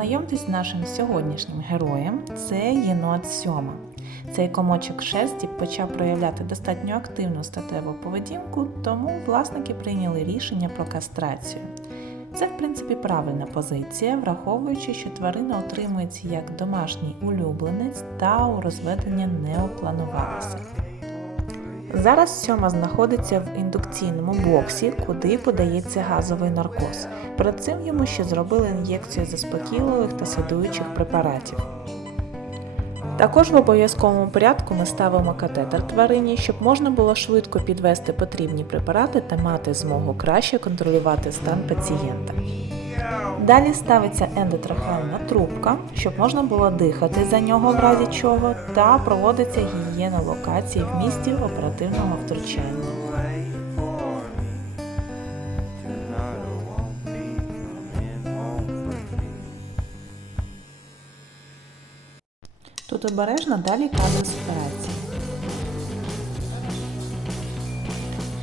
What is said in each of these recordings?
Знайомтесь з нашим сьогоднішнім героєм. Це єнот Сьома. Цей комочок шерсті почав проявляти достатньо активну статеву поведінку, тому власники прийняли рішення про кастрацію. Це, в принципі, правильна позиція, враховуючи, що тварина отримується як домашній улюбленець та у розведення не опланувалося. Зараз сьома знаходиться в індукційному боксі, куди подається газовий наркоз. Перед цим йому ще зробили ін'єкцію заспокійливих та седуючих препаратів. Також в обов'язковому порядку ми ставимо катетер тварині, щоб можна було швидко підвести потрібні препарати та мати змогу краще контролювати стан пацієнта. Далі ставиться ендотрахеальна трубка, щоб можна було дихати за нього в разі чого, та проводиться гігієна локації в місті оперативного втручання. Тут обережно далі кадр з операції.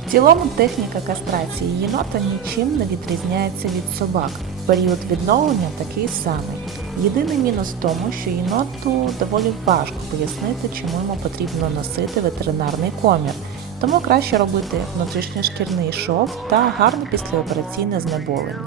В цілому техніка кастрації єнота нічим не відрізняється від собак. Період відновлення такий самий. Єдиний мінус в тому, що єноту доволі важко пояснити, чому йому потрібно носити ветеринарний комір. Тому краще робити внутрішньошкірний шов та гарне післяопераційне знеболення.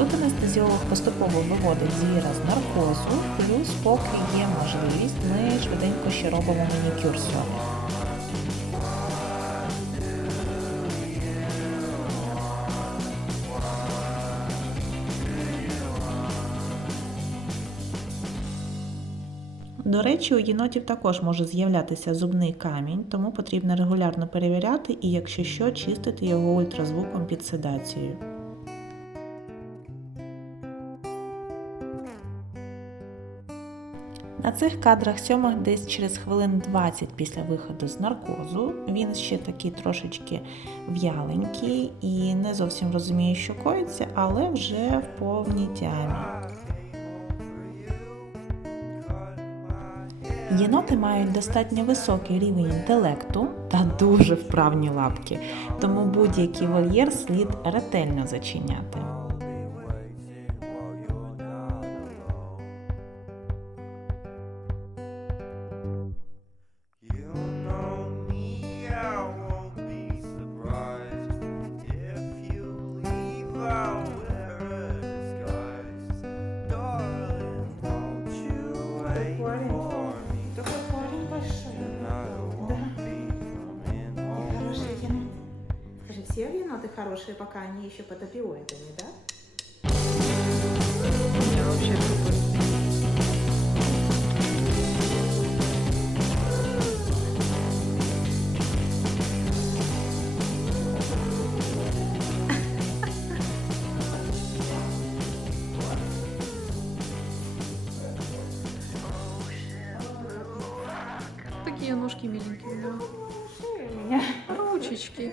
Тут анестезіолог поступово виводить звіра з наркозу, плюс поки є можливість, ми швиденько ще робимо манікюр сьомі. До речі, у єнотів також може з'являтися зубний камінь, тому потрібно регулярно перевіряти і, якщо що, чистити його ультразвуком під седацією. На цих кадрах сьомих десь через хвилин 20 після виходу з наркозу. Він ще такий трошечки в'яленький і не зовсім розуміє, що коїться, але вже в повній тямі. Єноти мають достатньо високий рівень інтелекту та дуже вправні лапки, тому будь-який вольєр слід ретельно зачиняти. парень. Такой парень большой. Да. И хорошее вино. Скажи, все вино ты хорошие, пока они еще под опиоидами, да? Я вообще Такие ножки миленькие него. Ручечки.